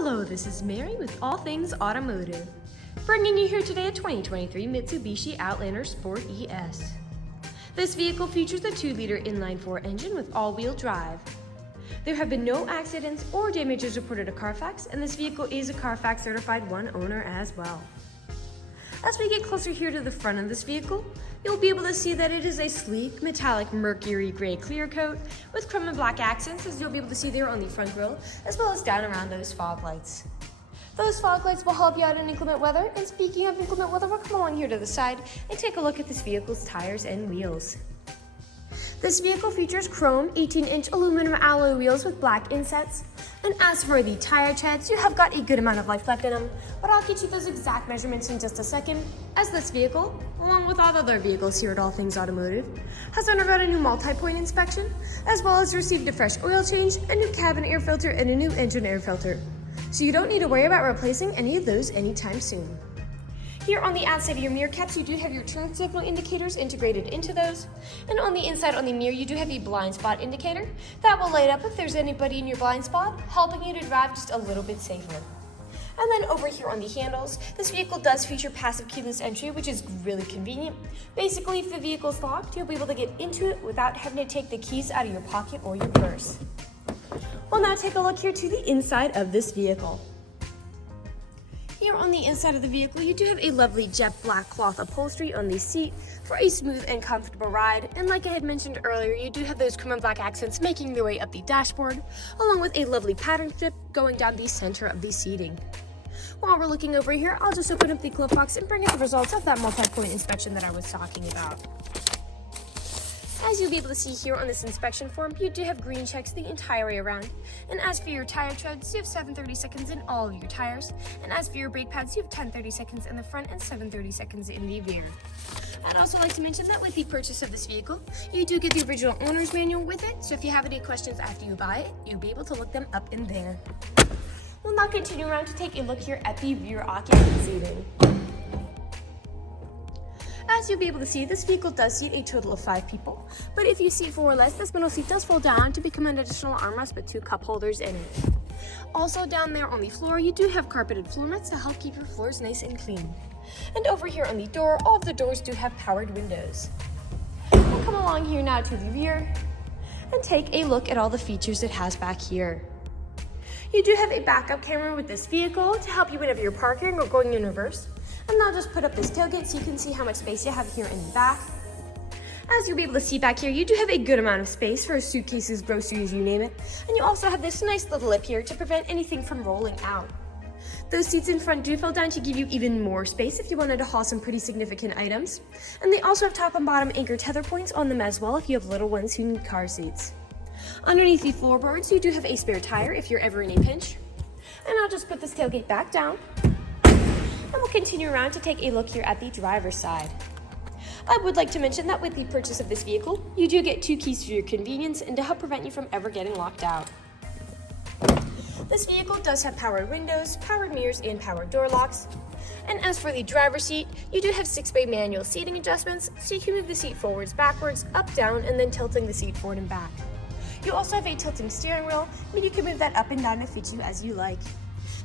Hello, this is Mary with All Things Automotive, bringing you here today a 2023 Mitsubishi Outlander Sport ES. This vehicle features a 2-liter inline-4 engine with all-wheel drive. There have been no accidents or damages reported to CARFAX, and this vehicle is a CARFAX certified one owner as well. As we get closer here to the front of this vehicle, you'll be able to see that it is a sleek Metallic Mercury Gray clear coat with chrome and black accents, as you'll be able to see there on the front grille, as well as down around those fog lights. Those fog lights will help you out in inclement weather, and speaking of inclement weather, we'll come along here to the side and take a look at this vehicle's tires and wheels. This vehicle features chrome 18-inch aluminum alloy wheels with black insets. And as for the tire treads, you have got a good amount of life left in them, but I'll get you those exact measurements in just a second, as this vehicle, along with all other vehicles here at All Things Automotive, has undergone a new multi-point inspection, as well as received a fresh oil change, a new cabin air filter, and a new engine air filter. So you don't need to worry about replacing any of those anytime soon. Here on the outside of your mirror caps, you do have your turn signal indicators integrated into those. And on the inside on the mirror, you do have a blind spot indicator that will light up if there's anybody in your blind spot, helping you to drive just a little bit safer. And then over here on the handles, this vehicle does feature passive keyless entry, which is really convenient. Basically, if the vehicle's locked, you'll be able to get into it without having to take the keys out of your pocket or your purse. We'll now take a look here to the inside of this vehicle. Here on the inside of the vehicle, you do have a lovely jet black cloth upholstery on the seat for a smooth and comfortable ride. And like I had mentioned earlier, you do have those chrome and black accents making their way up the dashboard, along with a lovely pattern strip going down the center of the seating. While we're looking over here, I'll just open up the glove box and bring out the results of that multi-point inspection that I was talking about. As you'll be able to see here on this inspection form, you do have green checks the entire way around. And as for your tire treads, you have 7/30 seconds in all of your tires. And as for your brake pads, you have 10/30 seconds in the front and 7/30 seconds in the rear. I'd also like to mention that with the purchase of this vehicle, you do get the original owner's manual with it. So if you have any questions after you buy it, you'll be able to look them up in there. We'll now continue around to take a look here at the rear occupant seating. As you'll be able to see, this vehicle does seat a total of 5 people, but if you seat 4 or less, this middle seat does fold down to become an additional armrest with 2 cup holders in it. Also down there on the floor, you do have carpeted floor mats to help keep your floors nice and clean. And over here on the door, all of the doors do have powered windows. We'll come along here now to the rear and take a look at all the features it has back here. You do have a backup camera with this vehicle to help you whenever you're parking or going in reverse. And I'll just put up this tailgate so you can see how much space you have here in the back. As you'll be able to see back here, you do have a good amount of space for suitcases, groceries, you name it. And you also have this nice little lip here to prevent anything from rolling out. Those seats in front do fold down to give you even more space if you wanted to haul some pretty significant items. And they also have top and bottom anchor tether points on them as well if you have little ones who need car seats. Underneath the floorboards, you do have a spare tire if you're ever in a pinch. And I'll just put this tailgate back down. And we'll continue around to take a look here at the driver's side. I would like to mention that with the purchase of this vehicle, you do get 2 keys for your convenience and to help prevent you from ever getting locked out. This vehicle does have powered windows, powered mirrors, and powered door locks. And as for the driver's seat, you do have 6-way manual seating adjustments, so you can move the seat forwards, backwards, up, down, and then tilting the seat forward and back. You also have a tilting steering wheel, and you can move that up and down to fit you as you like.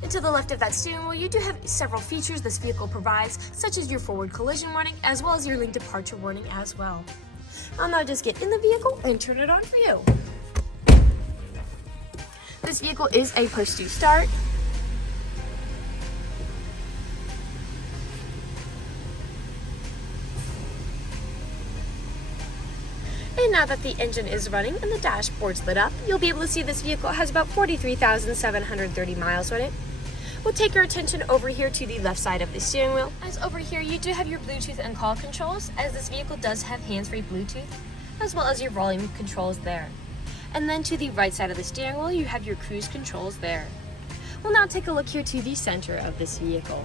And to the left of that steering wheel, you do have several features this vehicle provides, such as your forward collision warning, as well as your lane departure warning as well. I'll now just get in the vehicle and turn it on for you. This vehicle is a push to start. And now that the engine is running and the dashboard's lit up, you'll be able to see this vehicle has about 43,730 miles on it. We'll take our attention over here to the left side of the steering wheel, as over here you do have your Bluetooth and call controls, as this vehicle does have hands-free Bluetooth, as well as your volume controls there. And then to the right side of the steering wheel, you have your cruise controls there. We'll now take a look here to the center of this vehicle.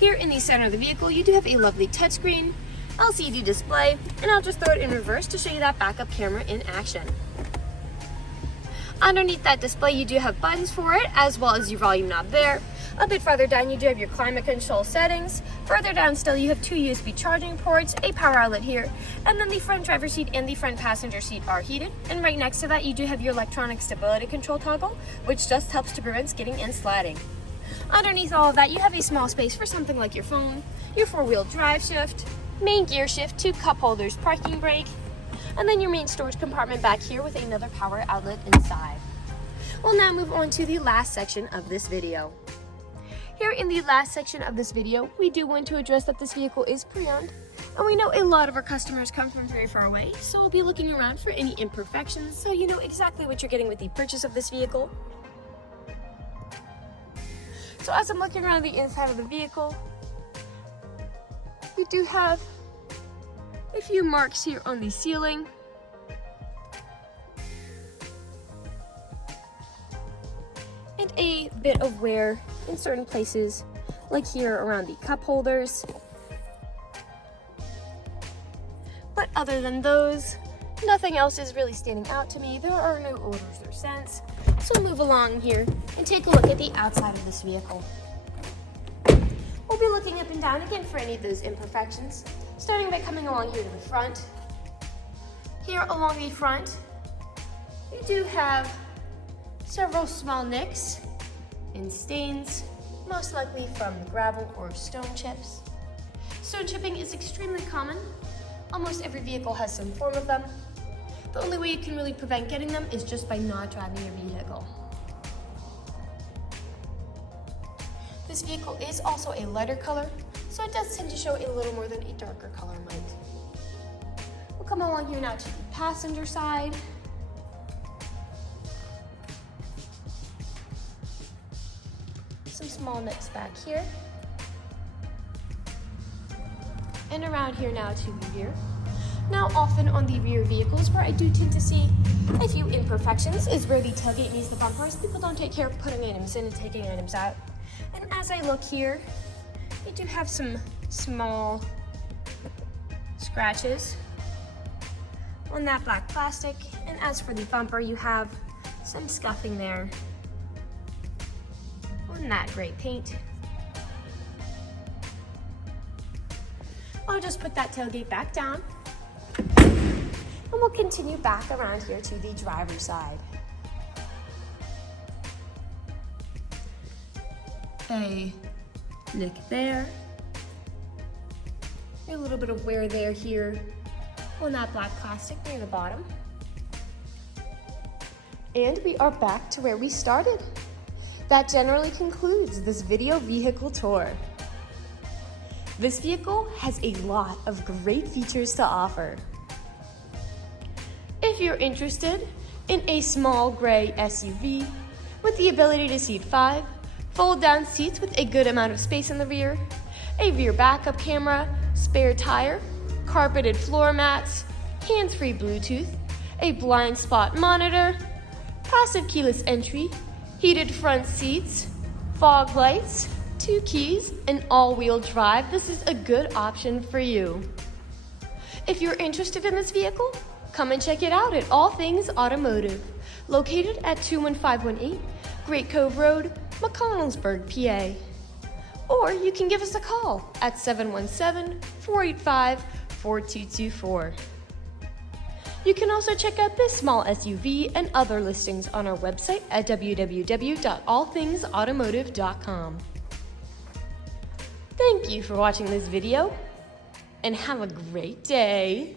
Here in the center of the vehicle, you do have a lovely touchscreen, LCD display, and I'll just throw it in reverse to show you that backup camera in action. Underneath that display, you do have buttons for it, as well as your volume knob there, A bit farther down, you do have your climate control settings. Further down still, you have 2 USB charging ports, a power outlet here, and then the front driver's seat and the front passenger seat are heated. And right next to that, you do have your electronic stability control toggle, which just helps to prevent skidding and sliding. Underneath all of that, you have a small space for something like your phone, your 4-wheel drive shift, main gear shift, 2 cup holders, parking brake, and then your main storage compartment back here with another power outlet inside. We'll now move on to the last section of this video. Here in the last section of this video, we do want to address that this vehicle is pre-owned, and we know a lot of our customers come from very far away, so we'll be looking around for any imperfections so you know exactly what you're getting with the purchase of this vehicle. So as I'm looking around the inside of the vehicle, we do have a few marks here on the ceiling. And a bit of wear in certain places, like here around the cup holders. But other than those, nothing else is really standing out to me. There are no odors or scents. So move along here and take a look at the outside of this vehicle. We'll be looking up and down again for any of those imperfections, starting by coming along here to the front. Here along the front, you do have several small nicks and stains, most likely from gravel or stone chips. Stone chipping is extremely common. Almost every vehicle has some form of them. The only way you can really prevent getting them is just by not driving your vehicle. This vehicle is also a lighter color, so it does tend to show a little more than a darker color might. We'll come along here now to the passenger side. Some small nicks back here. And around here now to the rear. Now often on the rear vehicles where I do tend to see a few imperfections is where the tailgate meets the bumpers. People don't take care of putting items in and taking items out. And as I look here, you do have some small scratches on that black plastic. And as for the bumper, you have some scuffing there on that gray paint. I'll just put that tailgate back down, and we'll continue back around here to the driver's side. A nick there, a little bit of wear there here on that black plastic near the bottom. And we are back to where we started. That generally concludes this video vehicle tour. This vehicle has a lot of great features to offer. If you're interested in a small gray SUV with the ability to seat 5, fold down seats with a good amount of space in the rear, a rear backup camera, spare tire, carpeted floor mats, hands-free Bluetooth, a blind spot monitor, passive keyless entry, heated front seats, fog lights, 2 keys, and all-wheel drive, this is a good option for you. If you're interested in this vehicle, come and check it out at All Things Automotive, located at 21518 Great Cove Road, McConnellsburg, PA. Or you can give us a call at 717-485-4224. You can also check out this small SUV and other listings on our website at www.allthingsautomotive.com. Thank you for watching this video, and have a great day.